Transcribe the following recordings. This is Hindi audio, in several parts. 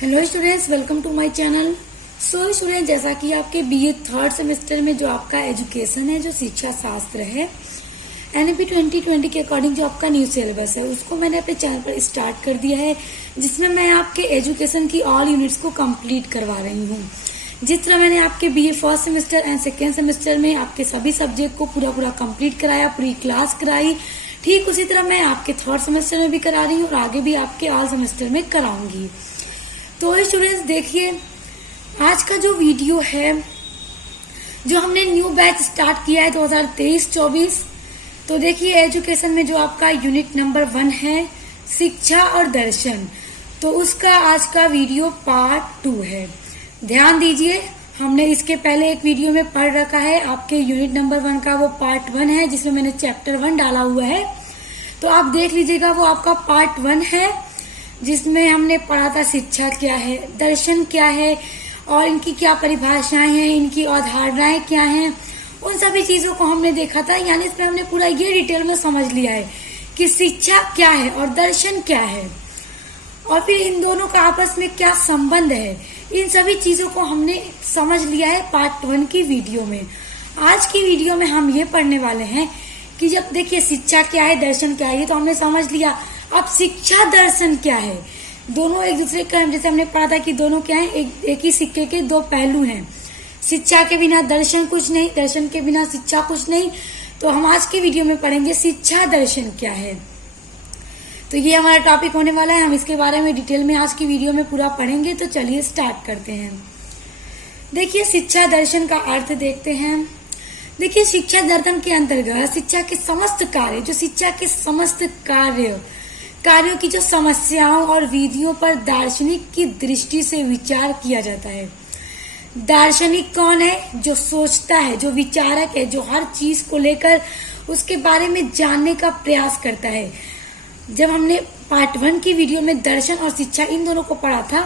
Hello students, welcome to my channel. So student, जैसा कि आपके बीए थर्ड सेमेस्टर में जो आपका एजुकेशन है, जो शिक्षा शास्त्र है, एनईपी 2020 के अकॉर्डिंग जो आपका न्यू सिलेबस है, उसको मैंने अपने चैनल पर स्टार्ट कर दिया है, जिसमें मैं आपके एजुकेशन की ऑल यूनिट्स को कंप्लीट करवा रही हूँ। जिस तरह मैंने आपके BA first semester and second semester में आपके सभी सब्जेक्ट को पूरा कंप्लीट कराया, पूरी क्लास कराई, ठीक उसी तरह मैं आपके थर्ड सेमेस्टर में भी करा रही हूँ और आगे भी आपके ऑल सेमेस्टर में कराऊंगी। तो स्टूडेंट्स देखिए, आज का जो वीडियो है, जो हमने न्यू बैच स्टार्ट किया है 2023-24, तो देखिए एजुकेशन में जो आपका यूनिट नंबर 1 है, शिक्षा और दर्शन, तो उसका आज का वीडियो पार्ट 2 है। ध्यान दीजिए, हमने इसके पहले एक वीडियो में पढ़ रखा है आपके यूनिट नंबर 1 का, वो पार्ट 1 है, जिसमें मैंने चैप्टर 1 डाला हुआ है, तो आप देख लीजिएगा, वो आपका पार्ट 1 है, जिसमें हमने पढ़ा था शिक्षा क्या है, दर्शन क्या है और इनकी क्या परिभाषाएं हैं, इनकी अवधारणाएं क्या हैं, उन सभी चीजों को हमने देखा था। यानी इसमें हमने पूरा ये डिटेल में समझ लिया है कि शिक्षा क्या है और दर्शन क्या है और फिर इन दोनों का आपस में क्या संबंध है, इन सभी चीजों को हमने समझ लिया है पार्ट 1 की वीडियो में। आज की वीडियो में हम ये पढ़ने वाले हैं कि जब देखिए शिक्षा क्या है, दर्शन क्या है, ये तो हमने समझ लिया। अब शिक्षा दर्शन क्या है, दोनों एक दूसरे का, जैसे हमने पढ़ा था कि दोनों क्या है, एक ही सिक्के के दो पहलू हैं। शिक्षा के बिना दर्शन कुछ नहीं, दर्शन के बिना शिक्षा कुछ नहीं। तो हम आज के वीडियो में पढ़ेंगे शिक्षा दर्शन क्या है। तो ये हमारा टॉपिक होने वाला है, हम इसके बारे में डिटेल में आज की वीडियो में पूरा पढ़ेंगे। तो चलिए स्टार्ट करते हैं। देखिए शिक्षा दर्शन का अर्थ देखते हैं। देखिए शिक्षा दर्शन के अंतर्गत शिक्षा के समस्त कार्य, जो शिक्षा के समस्त कार्यों की जो समस्याओं और विधियों पर दार्शनिक की दृष्टि से विचार किया जाता है। दार्शनिक कौन है? जो सोचता है, जो विचारक है, जो हर चीज को लेकर उसके बारे में जानने का प्रयास करता है। जब हमने पार्ट 1 की वीडियो में दर्शन और शिक्षा इन दोनों को पढ़ा था,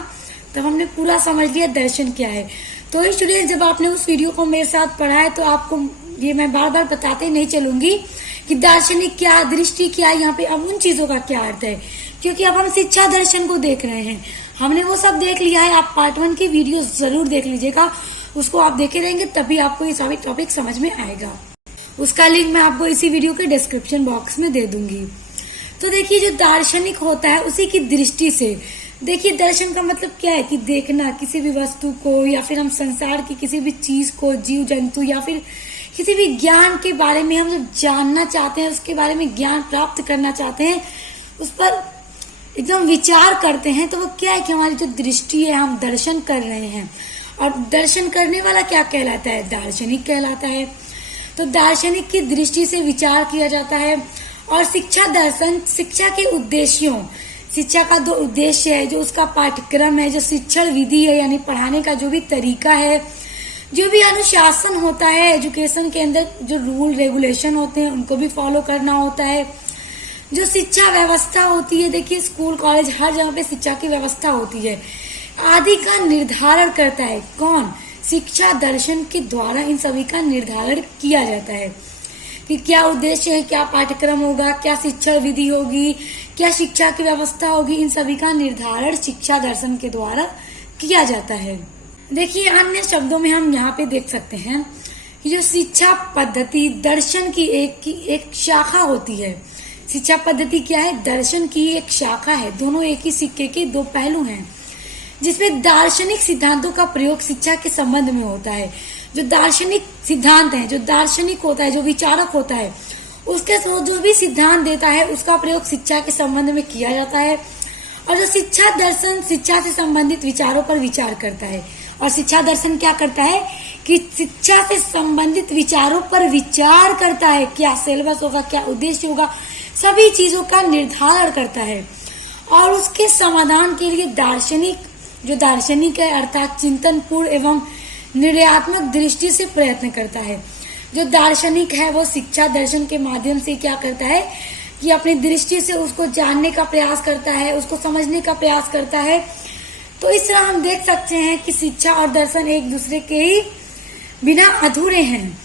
तब हमने पूरा समझ लिया दर्शन क्या है। तो स्टूडेंट, जब आपने उस वीडियो को मेरे साथ पढ़ा है, तो आपको ये मैं बार बार बताते नहीं चलूंगी कि दार्शनिक क्या, दृष्टि क्या, यहाँ पे अब उन चीजों का क्या अर्थ है, क्योंकि अब हम शिक्षा दर्शन को देख रहे हैं। हमने वो सब देख लिया है। आप पार्ट 1 की वीडियो जरूर देख लीजिएगा, उसको आप देखे रहेंगे तभी आपको ये सभी टॉपिक समझ में आएगा। उसका लिंक मैं आपको इसी वीडियो के डिस्क्रिप्शन बॉक्स में दे दूंगी। तो देखिए, जो दार्शनिक होता है उसी की दृष्टि से, देखिए दर्शन का मतलब क्या है कि देखना किसी भी वस्तु को, या फिर हम संसार की किसी भी चीज को, जीव जंतु, या फिर किसी भी ज्ञान के बारे में हम जब जानना चाहते हैं, उसके बारे में ज्ञान प्राप्त करना चाहते हैं, उस पर एकदम विचार करते हैं, तो वो क्या है कि हमारी जो दृष्टि है, हम दर्शन कर रहे हैं। और दर्शन करने वाला क्या कहलाता है? दार्शनिक कहलाता है। तो दार्शनिक की दृष्टि से विचार किया जाता है। और शिक्षा दर्शन, शिक्षा के उद्देश्यों, शिक्षा का दो उद्देश्य है, जो उसका पाठ्यक्रम है, जो शिक्षण विधि है, यानी पढ़ाने का जो भी तरीका है, जो भी अनुशासन होता है एजुकेशन के अंदर, जो रूल रेगुलेशन होते हैं उनको भी फॉलो करना होता है। जो शिक्षा व्यवस्था होती है, देखिए स्कूल कॉलेज हर जगह पे शिक्षा की व्यवस्था होती है, आदि का निर्धारण करता है कौन? शिक्षा दर्शन के द्वारा इन सभी का निर्धारण किया जाता है कि क्या उद्देश्य है, क्या पाठ्यक्रम होगा, क्या शिक्षा विधि होगी, क्या शिक्षा की व्यवस्था होगी, इन सभी का निर्धारण शिक्षा दर्शन के द्वारा किया जाता है। देखिए अन्य शब्दों में हम यहाँ पे देख सकते हैं कि जो शिक्षा पद्धति दर्शन की एक शाखा होती है। शिक्षा पद्धति क्या है? दर्शन की एक शाखा है। दोनों एक ही सिक्के के दो पहलू हैं, जिसमें दार्शनिक सिद्धांतों का प्रयोग शिक्षा के संबंध में होता है। जो दार्शनिक सिद्धांत है, जो दार्शनिक होता है, जो विचारक होता है, उसके जो भी सिद्धांत देता है, उसका प्रयोग शिक्षा के संबंध में किया जाता है। और जो शिक्षा दर्शन शिक्षा से संबंधित विचारों पर विचार करता है। और शिक्षा दर्शन क्या करता है कि शिक्षा से संबंधित विचारों पर विचार करता है, क्या सिलेबस होगा, क्या उद्देश्य होगा, सभी चीजों का निर्धारण करता है। और उसके समाधान के लिए दार्शनिक है, अर्थात चिंतनपूर्ण एवं निर्णयात्मक दृष्टि से प्रयत्न करता है। जो दार्शनिक है वो शिक्षा दर्शन के माध्यम से क्या करता है कि अपनी दृष्टि से उसको जानने का प्रयास करता है, उसको समझने का प्रयास करता है। तो इस तरह हम देख सकते हैं कि शिक्षा और दर्शन एक दूसरे के ही बिना अधूरे हैं।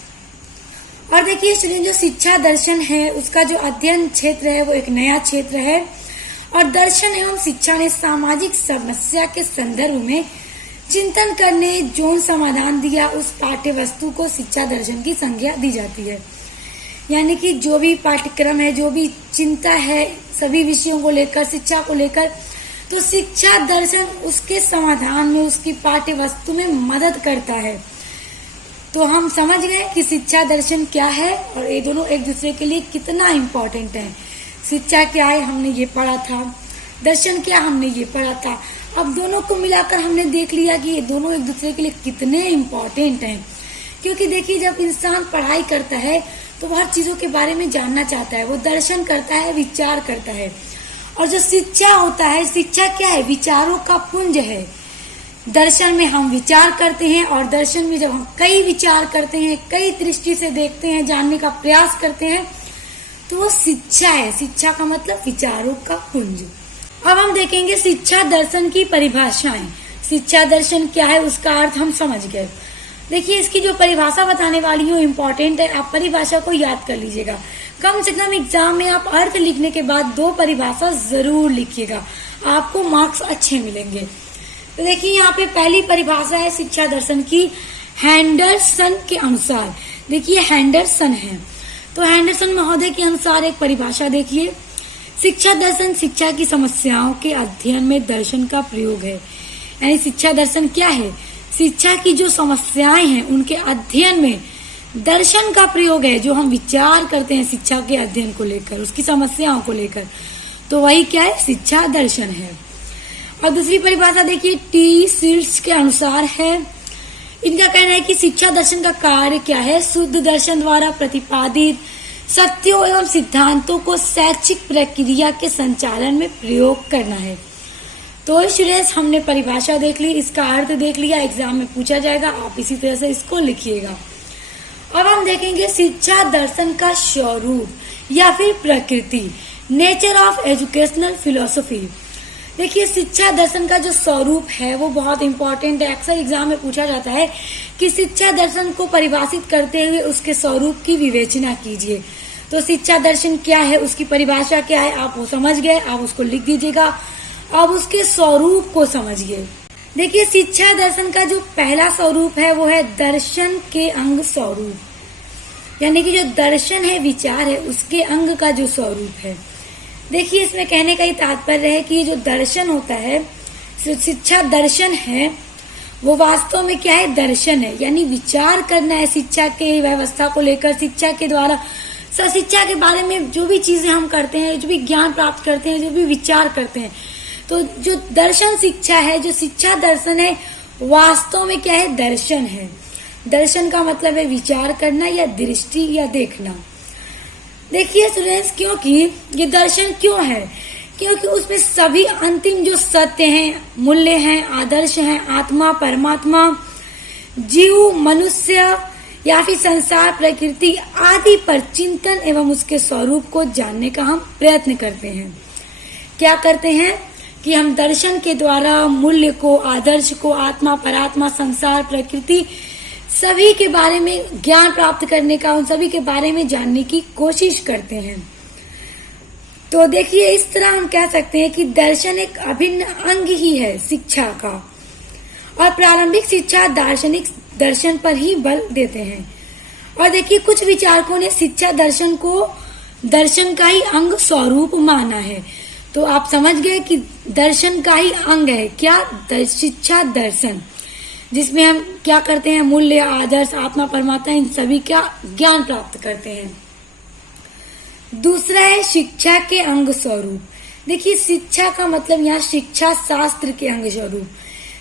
और देखिए स्टूडेंट, जो शिक्षा दर्शन है उसका जो अध्ययन क्षेत्र है वो एक नया क्षेत्र है। और दर्शन एवं शिक्षा ने सामाजिक समस्या के संदर्भ में चिंतन करने जो समाधान दिया उस पाठ्य वस्तु को शिक्षा दर्शन की संज्ञा दी जाती है। यानी कि जो भी पाठ्यक्रम है, जो भी चिंता है सभी विषयों को लेकर, शिक्षा को लेकर, तो शिक्षा दर्शन उसके समाधान में, उसकी पाठ्य वस्तु में मदद करता है। तो हम समझ गए कि शिक्षा दर्शन क्या है और ये दोनों एक दूसरे के लिए कितना इम्पोर्टेंट है। शिक्षा क्या है हमने ये पढ़ा था, दर्शन क्या हमने ये पढ़ा था। अब दोनों को मिलाकर हमने देख लिया कि ये दोनों एक दूसरे के लिए कितने इम्पोर्टेंट हैं। क्योंकि देखिए, जब इंसान पढ़ाई करता है तो वो हर चीजों के बारे में जानना चाहता है, वो दर्शन करता है, विचार करता है। और जो शिक्षा होता है, शिक्षा क्या है? विचारों का पुंज है। दर्शन में हम विचार करते हैं और दर्शन में जब हम कई विचार करते हैं, कई दृष्टि से देखते हैं, जानने का प्रयास करते हैं, तो वो शिक्षा है। शिक्षा का मतलब विचारों का पुंज। अब हम देखेंगे शिक्षा दर्शन की परिभाषाएं। शिक्षा दर्शन क्या है उसका अर्थ हम समझ गए। देखिए, इसकी जो परिभाषा बताने वाली हूँ इम्पोर्टेंट है, आप परिभाषा को याद कर लीजिएगा। कम से कम एग्जाम में आप अर्थ लिखने के बाद 2 परिभाषा जरूर लिखिएगा, आपको मार्क्स अच्छे मिलेंगे। तो देखिए, यहाँ पे पहली परिभाषा है शिक्षा दर्शन की हैंडरसन के अनुसार। देखिए, हैंडरसन है, तो हैंडरसन महोदय के अनुसार एक परिभाषा देखिए, शिक्षा दर्शन शिक्षा की समस्याओं के अध्ययन में दर्शन का प्रयोग है। यानी शिक्षा दर्शन क्या है? शिक्षा की जो समस्याएं हैं उनके अध्ययन में दर्शन का प्रयोग है। जो हम विचार करते हैं शिक्षा के अध्ययन को लेकर, उसकी समस्याओं को लेकर, तो वही क्या है? शिक्षा दर्शन है। और दूसरी परिभाषा देखिए, टी सील्स के अनुसार है। इनका कहना है कि शिक्षा दर्शन का कार्य क्या है? शुद्ध दर्शन द्वारा प्रतिपादित सत्यों एवं सिद्धांतों को शैक्षिक प्रक्रिया के संचालन में प्रयोग करना है। तो स्टूडेंट्स, हमने परिभाषा देख ली, इसका अर्थ देख लिया, एग्जाम में पूछा जाएगा, आप इसी तरह से इसको लिखिएगा। अब हम देखेंगे शिक्षा दर्शन का स्वरूप या फिर प्रकृति, नेचर ऑफ एजुकेशनल फिलोसफी। देखिए, शिक्षा दर्शन का जो स्वरूप है वो बहुत इंपॉर्टेंट है। अक्सर एग्जाम में पूछा जाता है कि शिक्षा दर्शन को परिभाषित करते हुए उसके स्वरूप की विवेचना कीजिए। तो शिक्षा दर्शन क्या है, उसकी परिभाषा क्या है, आप वो समझ गए, आप उसको लिख दीजिएगा। अब उसके स्वरूप को समझिए। देखिए, शिक्षा दर्शन का जो पहला स्वरूप है वो है दर्शन के अंग स्वरूप। यानी कि जो दर्शन है, विचार है, उसके अंग का जो स्वरूप है। देखिए, इसमें कहने का ही तात्पर्य है कि ये जो दर्शन होता है, शिक्षा दर्शन है, वो वास्तव में क्या है? दर्शन है। यानी विचार करना है शिक्षा के व्यवस्था को लेकर, शिक्षा के द्वारा शिक्षा के बारे में जो भी चीजें हम करते हैं, जो भी ज्ञान प्राप्त करते हैं, जो भी विचार करते हैं, तो जो दर्शन शिक्षा है, जो शिक्षा दर्शन है, वास्तव में क्या है? दर्शन है। दर्शन का मतलब है विचार करना या दृष्टि या देखना। देखिए स्टूडेंट्स, क्योंकि ये दर्शन क्यों है? क्योंकि उसमें सभी अंतिम जो सत्य हैं, मूल्य हैं, आदर्श हैं, आत्मा, परमात्मा, जीव, मनुष्य या फिर संसार, प्रकृति आदि पर चिंतन एवं उसके स्वरूप को जानने का हम प्रयत्न करते हैं। क्या करते हैं कि हम दर्शन के द्वारा मूल्य को, आदर्श को, आत्मा, परात्मा, संसार, प्रकृति सभी के बारे में ज्ञान प्राप्त करने का, उन सभी के बारे में जानने की कोशिश करते हैं। तो देखिए, इस तरह हम कह सकते हैं कि दर्शन एक अभिन्न अंग ही है शिक्षा का, और प्रारंभिक शिक्षा दार्शनिक दर्शन पर ही बल देते हैं। और देखिए, कुछ विचारकों ने शिक्षा दर्शन को दर्शन का ही अंग स्वरूप माना है। तो आप समझ गए कि दर्शन का ही अंग है क्या? शिक्षा दर्शन, जिसमें हम क्या करते हैं? मूल्य, आदर्श, आत्मा, परमात्मा, इन सभी का ज्ञान प्राप्त करते हैं। दूसरा है शिक्षा के अंग स्वरूप। देखिए, शिक्षा का मतलब यहाँ शिक्षा शास्त्र के अंग स्वरूप।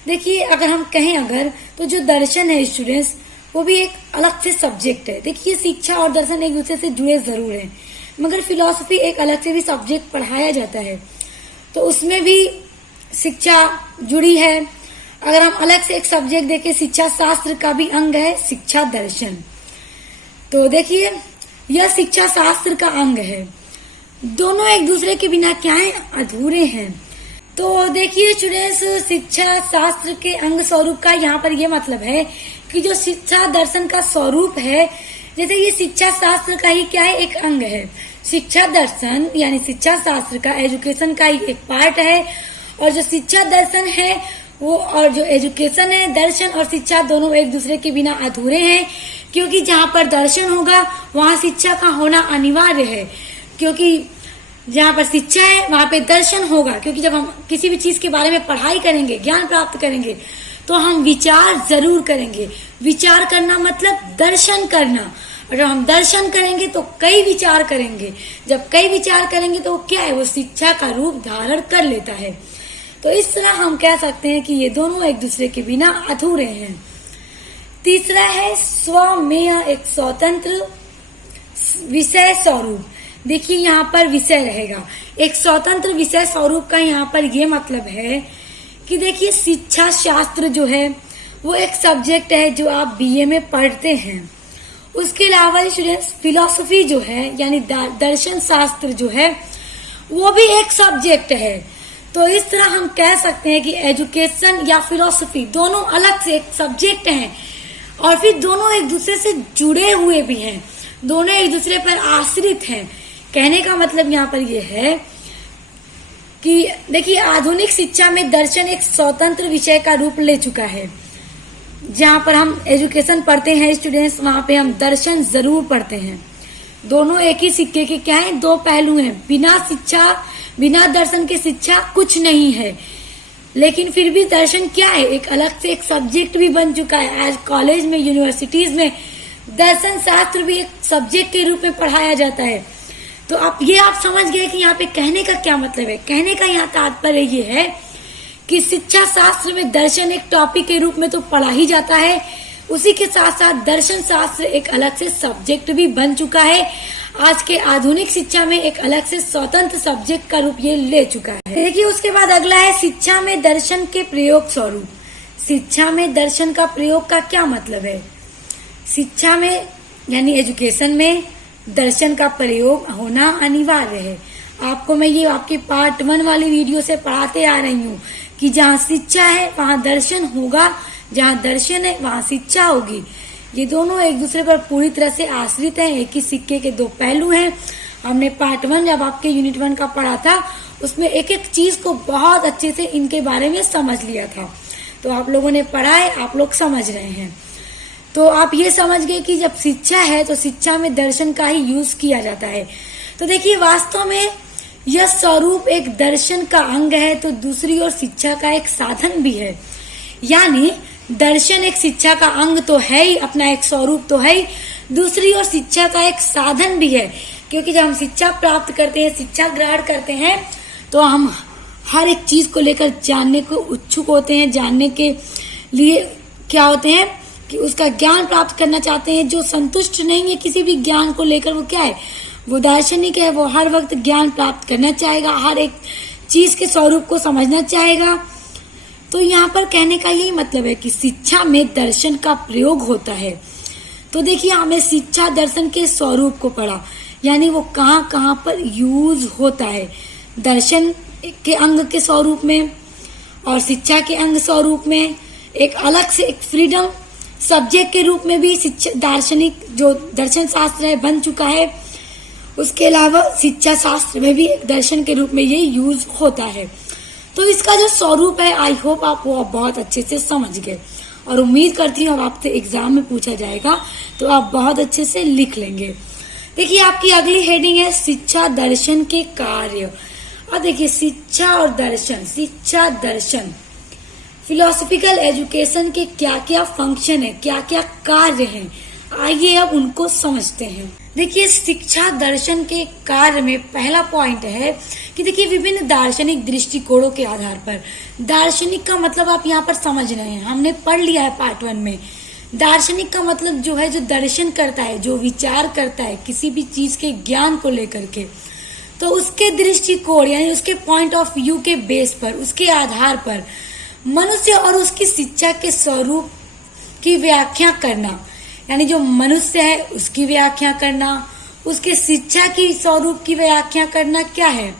देखिए, अगर हम कहें तो जो दर्शन है स्टूडेंट्स, वो भी एक अलग से सब्जेक्ट है। देखिए, शिक्षा और दर्शन एक दूसरे से जुड़े जरूर हैं, मगर फिलॉसफी एक अलग से भी सब्जेक्ट पढ़ाया जाता है, तो उसमें भी शिक्षा जुड़ी है। अगर हम अलग से एक सब्जेक्ट देखें, शिक्षा शास्त्र का भी अंग है शिक्षा दर्शन। तो देखिए, यह शिक्षा शास्त्र का अंग है। दोनों एक दूसरे के बिना क्या है? अधूरे हैं। तो देखिए स्टूडेंट्स, शिक्षा शास्त्र के अंग स्वरूप का यहाँ पर यह मतलब है कि जो शिक्षा दर्शन का स्वरूप है, जैसे ये शिक्षा शास्त्र का ही क्या है? एक अंग है। शिक्षा दर्शन यानी शिक्षा शास्त्र का एजुकेशन का ही एक पार्ट है। और जो शिक्षा दर्शन है वो और जो एजुकेशन है, दर्शन और शिक्षा दोनों एक दूसरे के बिना अधूरे हैं, क्योंकि जहाँ पर दर्शन होगा वहाँ शिक्षा का होना अनिवार्य है। क्योंकि जहाँ पर शिक्षा है वहाँ पे दर्शन होगा, क्योंकि जब हम किसी भी चीज के बारे में पढ़ाई करेंगे, ज्ञान प्राप्त करेंगे, तो हम विचार जरूर करेंगे। विचार करना मतलब दर्शन करना, और जब हम दर्शन करेंगे तो कई विचार करेंगे। जब कई विचार करेंगे तो क्या है, वो शिक्षा का रूप धारण कर लेता है। तो इस तरह हम कह सकते हैं कि ये दोनों एक दूसरे के बिना अधूरे हैं। तीसरा है स्वमेय, एक स्वतंत्र विषय स्वरूप। देखिए यहाँ पर विषय रहेगा, एक स्वतंत्र विषय स्वरूप का यहाँ पर ये मतलब है कि देखिए शिक्षा शास्त्र जो है वो एक सब्जेक्ट है जो आप बीए में पढ़ते हैं। उसके अलावा स्टूडेंट्स फिलॉसफी जो है यानी दर्शन शास्त्र जो है वो भी एक सब्जेक्ट है। तो इस तरह हम कह सकते हैं कि एजुकेशन या फिलॉसफी दोनों अलग से एक सब्जेक्ट हैं, और फिर दोनों एक दूसरे से जुड़े हुए भी हैं, दोनों एक दूसरे पर आश्रित हैं। कहने का मतलब यहाँ पर यह है कि देखिए आधुनिक शिक्षा में दर्शन एक स्वतंत्र विषय का रूप ले चुका है। जहाँ पर हम एजुकेशन पढ़ते हैं स्टूडेंट्स, वहाँ पे हम दर्शन जरूर पढ़ते हैं। दोनों एक ही सिक्के के क्या है, दो पहलू हैं। बिना दर्शन के शिक्षा कुछ नहीं है। लेकिन फिर भी दर्शन क्या है, एक अलग से एक सब्जेक्ट भी बन चुका है। आज कॉलेज में, यूनिवर्सिटीज में दर्शन शास्त्र भी एक सब्जेक्ट के रूप में पढ़ाया जाता है। तो आप समझ गए कि यहाँ पे कहने का क्या मतलब है। कहने का यहाँ तात्पर्य ये है कि शिक्षा शास्त्र में दर्शन एक टॉपिक के रूप में तो पढ़ा ही जाता है, उसी के साथ साथ दर्शन शास्त्र एक अलग से सब्जेक्ट भी बन चुका है। आज के आधुनिक शिक्षा में एक अलग से स्वतंत्र सब्जेक्ट का रूप ये ले चुका है। देखिए उसके बाद अगला है शिक्षा में दर्शन के प्रयोग स्वरूप। शिक्षा में दर्शन का प्रयोग का क्या मतलब है। शिक्षा में यानी एजुकेशन में दर्शन का प्रयोग होना अनिवार्य है। आपको मैं ये आपके पार्ट 1 वाली वीडियो से पढ़ाते आ रही हूँ कि जहाँ शिक्षा है वहाँ दर्शन होगा, जहाँ दर्शन है वहाँ शिक्षा होगी। ये दोनों एक दूसरे पर पूरी तरह से आश्रित हैं, एक ही सिक्के के दो पहलू हैं। हमने पार्ट 1 जब आपके यूनिट 1 का पढ़ा था उसमें एक एक चीज को बहुत अच्छे से इनके बारे में समझ लिया था। तो आप लोगों ने पढ़ा है, आप लोग समझ रहे हैं। तो आप ये समझ गए कि जब शिक्षा है तो शिक्षा में दर्शन का ही यूज किया जाता है। तो देखिए वास्तव में यह स्वरूप एक दर्शन का अंग है, तो दूसरी ओर शिक्षा का एक साधन भी है। यानी दर्शन एक शिक्षा का अंग तो है ही, अपना एक स्वरूप तो है ही, दूसरी ओर शिक्षा का एक साधन भी है। क्योंकि जब हम शिक्षा प्राप्त करते हैं, शिक्षा ग्रहण करते हैं, तो हम हर एक चीज को लेकर जानने को उत्सुक होते हैं, जानने के लिए क्या होते हैं कि उसका ज्ञान प्राप्त करना चाहते हैं। जो संतुष्ट नहीं है किसी भी ज्ञान को लेकर वो क्या है, वो दार्शनिक है, वो हर वक्त ज्ञान प्राप्त करना चाहेगा, हर एक चीज के स्वरूप को समझना चाहेगा। तो यहाँ पर कहने का यही मतलब है कि शिक्षा में दर्शन का प्रयोग होता है। तो देखिए हमने शिक्षा दर्शन के स्वरूप को पढ़ा, यानी वो कहाँ कहाँ पर यूज होता है। दर्शन के अंग के स्वरूप में और शिक्षा के अंग स्वरूप में, एक अलग से एक फ्रीडम सब्जेक्ट के रूप में भी शिक्षा दार्शनिक जो दर्शन शास्त्र है बन चुका है। उसके अलावा शिक्षा शास्त्र में भी एक दर्शन के रूप में ये यूज होता है। तो इसका जो स्वरूप है आई होप आप वो बहुत अच्छे से समझ गए, और उम्मीद करती हूँ अब आपसे एग्जाम में पूछा जाएगा तो आप बहुत अच्छे से लिख लेंगे। देखिए आपकी अगली हेडिंग है शिक्षा दर्शन के कार्य। और देखिए शिक्षा और दर्शन, शिक्षा दर्शन फिलोसफिकल एजुकेशन के क्या क्या फंक्शन है, क्या क्या कार्य हैं, आइए अब उनको समझते हैं। देखिए शिक्षा दर्शन के कार्य में पहला पॉइंट है कि देखिए विभिन्न दार्शनिक दृष्टिकोणों के आधार पर, दार्शनिक का मतलब आप यहाँ पर समझ रहे हैं, हमने पढ़ लिया है पार्ट 1 में। दार्शनिक का मतलब जो है जो दर्शन करता है, जो विचार करता है किसी भी चीज के ज्ञान को लेकर के, तो उसके दृष्टिकोण यानी उसके पॉइंट ऑफ व्यू के बेस पर, उसके आधार पर मनुष्य और उसकी शिक्षा के स्वरूप की व्याख्या करना, यानी जो मनुष्य है उसकी व्याख्या करना, उसके शिक्षा की स्वरूप की व्याख्या करना क्या है,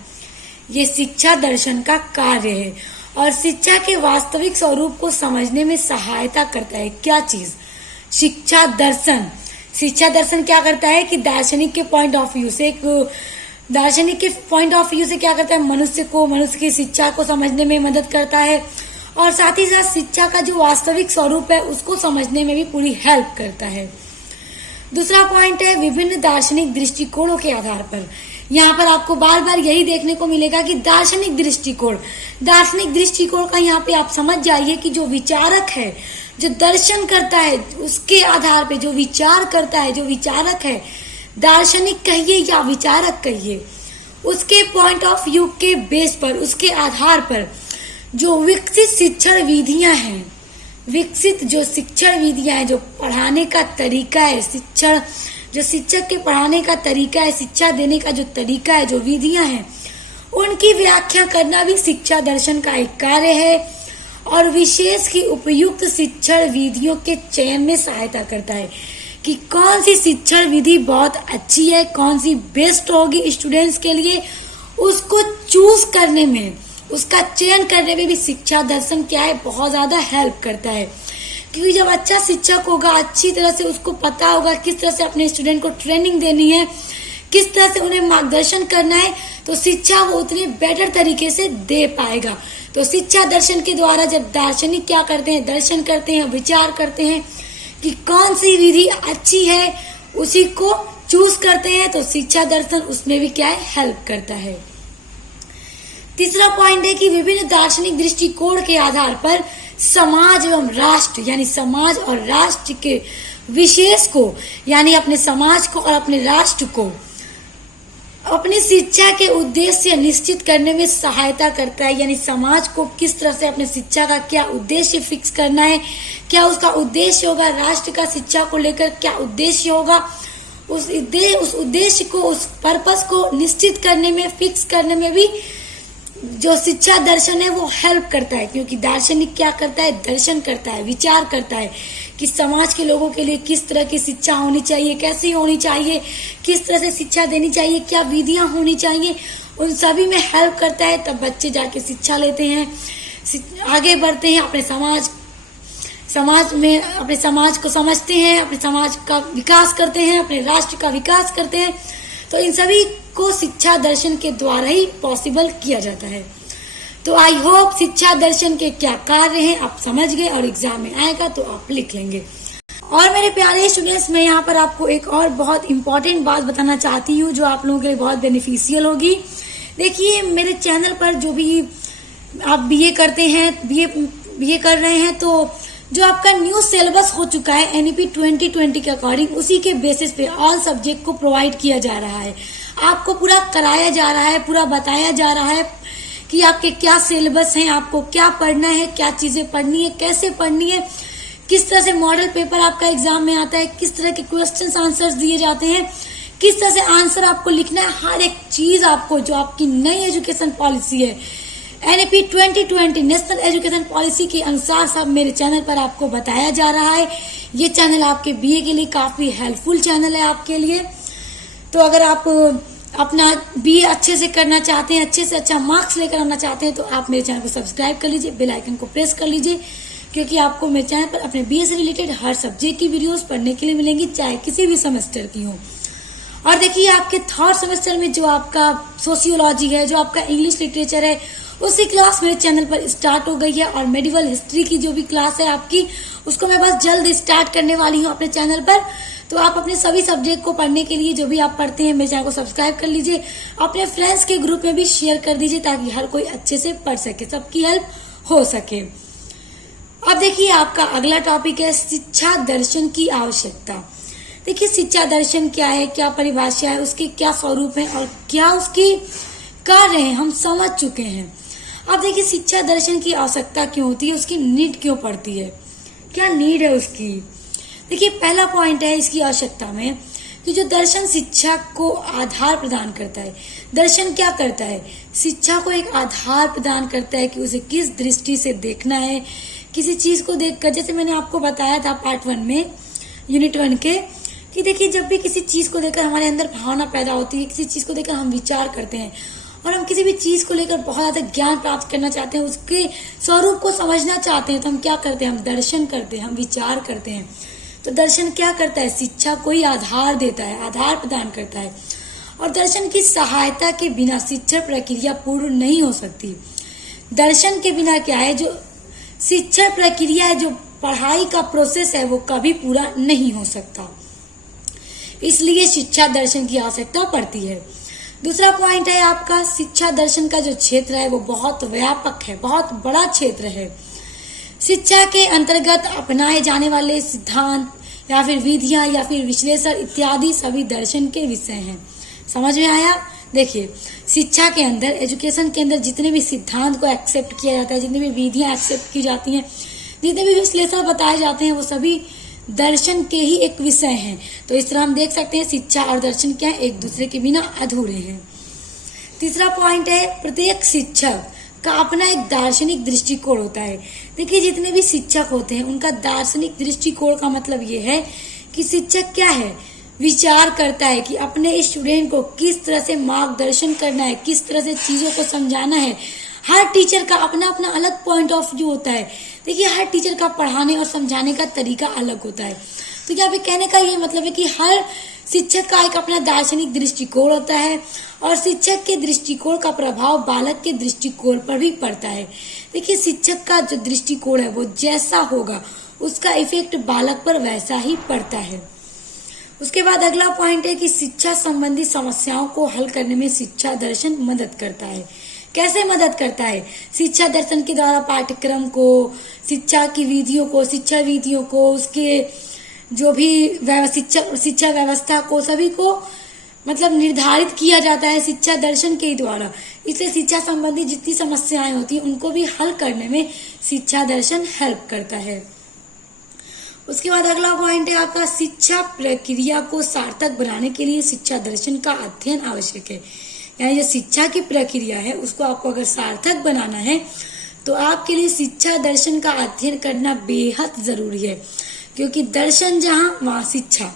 ये शिक्षा दर्शन का कार्य है। और शिक्षा के वास्तविक स्वरूप को समझने में सहायता करता है क्या चीज, शिक्षा दर्शन। शिक्षा दर्शन क्या करता है कि दार्शनिक के पॉइंट ऑफ व्यू से, एक दार्शनिक के पॉइंट ऑफ व्यू से क्या करता है, मनुष्य की शिक्षा को समझने में मदद करता है और साथ ही साथ शिक्षा का जो वास्तविक स्वरूप है उसको समझने में भी पूरी हेल्प करता है। दूसरा पॉइंट है विभिन्न दार्शनिक दृष्टिकोणों के आधार पर। यहाँ पर आपको बार बार यही देखने को मिलेगा कि दार्शनिक दृष्टिकोण का यहाँ पे आप समझ जाइए कि जो विचारक है, जो दर्शन करता है, उसके आधार पे जो विचार करता है, जो विचारक है, दार्शनिक कहिए या विचारक कहिए, उसके पॉइंट ऑफ व्यू के बेस पर, उसके आधार पर जो विकसित शिक्षण विधियां हैं, जो पढ़ाने का तरीका है, जो शिक्षक के पढ़ाने का तरीका है, शिक्षा देने का जो तरीका है, जो विधियां हैं, उनकी व्याख्या करना भी शिक्षा दर्शन का एक कार्य है और विशेष की उपयुक्त शिक्षण विधियों के चयन में सहायता करता है कि कौन सी शिक्षण विधि बहुत अच्छी है, कौन सी बेस्ट होगी स्टूडेंट्स के लिए, उसको चूज करने में, उसका चयन करने में भी शिक्षा दर्शन क्या है, बहुत ज्यादा हेल्प करता है। क्योंकि जब अच्छा शिक्षक होगा, अच्छी तरह से उसको पता होगा किस तरह से अपने स्टूडेंट को ट्रेनिंग देनी है, किस तरह से उन्हें मार्गदर्शन करना है, तो शिक्षा वो उतने बेटर तरीके से दे पाएगा। तो शिक्षा दर्शन के द्वारा जब दार्शनिक क्या करते हैं, दर्शन करते हैं, विचार करते हैं कि कौन सी विधि अच्छी है, उसी को चूज करते हैं, तो शिक्षा दर्शन उसमें भी क्या है, हेल्प करता है। तीसरा पॉइंट है कि विभिन्न दार्शनिक दृष्टिकोण के आधार पर समाज एवं राष्ट्र, यानी समाज और राष्ट्र के विशेष को, यानी अपने समाज को और अपने राष्ट्र को अपनी शिक्षा के उद्देश्य निश्चित करने में सहायता करता है। यानी समाज को किस तरह से अपने शिक्षा का क्या उद्देश्य फिक्स करना है, क्या उसका उद्देश्य होगा, राष्ट्र का शिक्षा को लेकर क्या उद्देश्य होगा, उस उद्देश्य को, उस पर्पस को निश्चित करने में, फिक्स करने में भी जो शिक्षा दर्शन है वो हेल्प करता है। क्योंकि दार्शनिक क्या करता है, दर्शन करता है, विचार करता है कि समाज के लोगों के लिए किस तरह की शिक्षा होनी चाहिए, कैसी होनी चाहिए, किस तरह से शिक्षा देनी चाहिए, क्या विधियां होनी चाहिए, उन सभी में हेल्प करता है। तब बच्चे जाके शिक्षा लेते हैं, आगे बढ़ते हैं, अपने समाज में अपने समाज को समझते हैं, अपने समाज का विकास करते हैं, अपने राष्ट्र का विकास करते हैं। तो इन सभी को शिक्षा दर्शन के द्वारा ही पॉसिबल किया जाता है। तो आई होप शिक्षा दर्शन के क्या कार्य हैं आप समझ गए और एग्जाम में आएगा तो आप लिख लेंगे। और मेरे प्यारे स्टूडेंट्स, मैं यहाँ पर आपको एक और बहुत इंपॉर्टेंट बात बताना चाहती हूँ जो आप लोगों के लिए बहुत बेनिफिशियल होगी। देखिए, मेरे चैनल पर जो भी आप बीए करते हैं, बीए कर रहे हैं, तो जो आपका न्यू सिलेबस हो चुका है एनईपी 2020 के अकॉर्डिंग, उसी के बेसिस पे ऑल सब्जेक्ट को प्रोवाइड किया जा रहा है। आपको पूरा कराया जा रहा है, पूरा बताया जा रहा है कि आपके क्या सिलेबस हैं, आपको क्या पढ़ना है, क्या चीजें पढ़नी है, कैसे पढ़नी है, किस तरह से मॉडल पेपर आपका एग्जाम में आता है, किस तरह के क्वेश्चंस आंसर्स दिए जाते हैं, किस तरह से आंसर आपको लिखना है, हर एक चीज आपको, जो आपकी नई एजुकेशन पॉलिसी है एनईपी 2020 नेशनल एजुकेशन पॉलिसी के अनुसार सब मेरे चैनल पर आपको बताया जा रहा है। ये चैनल आपके बीए के लिए काफी हेल्पफुल चैनल है आपके लिए। तो अगर आप अपना बीए अच्छे से करना चाहते हैं, अच्छे से अच्छा मार्क्स लेकर आना चाहते हैं, तो आप मेरे चैनल को सब्सक्राइब कर लीजिए, बेल आइकन को प्रेस कर लीजिए, क्योंकि आपको मेरे चैनल पर अपने बीए से रिलेटेड हर सब्जेक्ट की वीडियोस पढ़ने के लिए मिलेंगी, चाहे किसी भी सेमेस्टर की हो। और देखिए, आपके थर्ड सेमेस्टर में जो आपका सोशियोलॉजी है, जो आपका इंग्लिश लिटरेचर है, उसी क्लास मेरे चैनल पर स्टार्ट हो गई है। और मेडिवल हिस्ट्री की जो भी क्लास है आपकी, उसको मैं बस जल्द स्टार्ट करने वाली हूँ अपने चैनल पर। तो आप अपने सभी सब्जेक्ट को पढ़ने के लिए, जो भी आप पढ़ते हैं, मेरे चैनल को सब्सक्राइब कर लीजिए, अपने फ्रेंड्स के ग्रुप में भी शेयर कर दीजिए, ताकि हर कोई अच्छे से पढ़ सके, सबकी हेल्प हो सके। अब देखिए, आपका अगला टॉपिक है शिक्षा दर्शन की आवश्यकता। देखिए, शिक्षा दर्शन क्या है, क्या परिभाषा है, उसके क्या स्वरूप है और क्या उसकी कार्य है, हम समझ चुके हैं। अब देखिए, शिक्षा दर्शन की आवश्यकता क्यों होती है, उसकी नीड क्यों पड़ती है, क्या नीड है उसकी। देखिए, पहला पॉइंट है इसकी आवश्यकता में कि जो दर्शन शिक्षा को आधार प्रदान करता है। दर्शन क्या करता है, शिक्षा को एक आधार प्रदान करता है कि उसे किस दृष्टि से देखना है, किसी चीज को देखकर। जैसे मैंने आपको बताया था पार्ट 1 में, यूनिट 1 के, कि देखिए, जब भी किसी चीज को देखकर हमारे अंदर भावना पैदा होती है, किसी चीज को देखकर हम विचार करते हैं, और हम किसी भी चीज को लेकर बहुत ज्यादा ज्ञान प्राप्त करना चाहते हैं, उसके स्वरूप को समझना चाहते हैं, तो हम क्या करते हैं, हम दर्शन करते हैं, हम विचार करते हैं। तो दर्शन क्या करता है, शिक्षा को ही आधार देता है, आधार प्रदान करता है। और दर्शन की सहायता के बिना शिक्षण प्रक्रिया पूर्ण नहीं हो सकती। दर्शन के बिना क्या है, जो शिक्षण प्रक्रिया है, जो पढ़ाई का प्रोसेस है, वो कभी पूरा नहीं हो सकता। इसलिए शिक्षा दर्शन की आवश्यकता पड़ती है। दूसरा पॉइंट है आपका, शिक्षा दर्शन का जो क्षेत्र है वो बहुत व्यापक है, बहुत बड़ा क्षेत्र है। शिक्षा के अंतर्गत अपनाए जाने वाले सिद्धांत या फिर विधियां या फिर विश्लेषण इत्यादि सभी दर्शन के विषय हैं। समझ में आया? देखिए, शिक्षा के अंदर, एजुकेशन के अंदर जितने भी सिद्धांत को एक्सेप्ट किया जाता है, जितनी भी विधियां एक्सेप्ट की जाती हैं, जितने भी विश्लेषण बताए जाते हैं, वो सभी दर्शन के ही एक विषय हैं। तो इस तरह हम देख सकते हैं शिक्षा और दर्शन क्या है, एक दूसरे के बिना अधूरे हैं। तीसरा पॉइंट है, प्रत्येक शिक्षक का अपना एक दार्शनिक दृष्टिकोण होता है। देखिए, जितने भी शिक्षक होते हैं उनका दार्शनिक दृष्टिकोण का मतलब ये है कि शिक्षक क्या है, विचार करता है कि अपने स्टूडेंट को किस तरह से मार्गदर्शन करना है, किस तरह से चीजों को समझाना है। हर टीचर का अपना अपना अलग पॉइंट ऑफ व्यू होता है। देखिए, हर टीचर का पढ़ाने और समझाने का तरीका अलग होता है। तो यहाँ पे कहने का ये मतलब है कि हर शिक्षक का एक अपना दार्शनिक दृष्टिकोण होता है और शिक्षक के दृष्टिकोण का प्रभाव बालक के दृष्टिकोण पर भी पड़ता है। देखिए, शिक्षक का जो दृष्टिकोण है वो जैसा होगा उसका इफेक्ट बालक पर वैसा ही पड़ता है। उसके बाद अगला पॉइंट है कि शिक्षा संबंधी समस्याओं को हल करने में शिक्षा दर्शन मदद करता है। कैसे मदद करता है? शिक्षा दर्शन के द्वारा पाठ्यक्रम को, शिक्षा की विधियों को, शिक्षा विधियों को, उसके जो भी शिक्षा व्यवस्था को, सभी को मतलब निर्धारित किया जाता है शिक्षा दर्शन के द्वारा। इसलिए शिक्षा संबंधी जितनी समस्याएं होती हैं उनको भी हल करने में शिक्षा दर्शन हेल्प करता है। उसके बाद अगला पॉइंट है आपका, शिक्षा प्रक्रिया को सार्थक बनाने के लिए शिक्षा दर्शन का अध्ययन आवश्यक है। यानी जो शिक्षा की प्रक्रिया है उसको आपको अगर सार्थक बनाना है तो आपके लिए शिक्षा दर्शन का अध्ययन करना बेहद जरूरी है, क्योंकि दर्शन जहाँ वहाँ शिक्षा।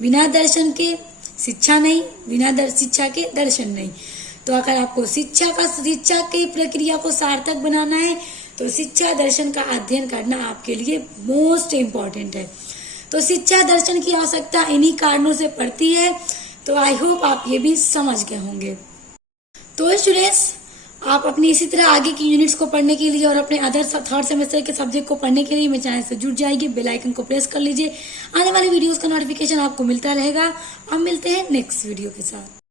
बिना दर्शन के शिक्षा नहीं, बिना शिक्षा के दर्शन नहीं। तो अगर आपको शिक्षा की प्रक्रिया को सार्थक बनाना है तो शिक्षा दर्शन का अध्ययन करना आपके लिए मोस्ट इम्पोर्टेंट है। तो शिक्षा दर्शन की आवश्यकता इन्हीं कारणों से पड़ती है। तो आई होप आप ये भी समझ गए होंगे। तो स्टूडेंट्स, आप अपनी इसी तरह आगे की यूनिट्स को पढ़ने के लिए और अपने अदर थर्ड सेमेस्टर के सब्जेक्ट को पढ़ने के लिए मेरे चैनल से जुड़ जाइए। बेल आइकन को प्रेस कर लीजिए। आने वाली वीडियोस का नोटिफिकेशन आपको मिलता रहेगा। अब मिलते हैं नेक्स्ट वीडियो के साथ।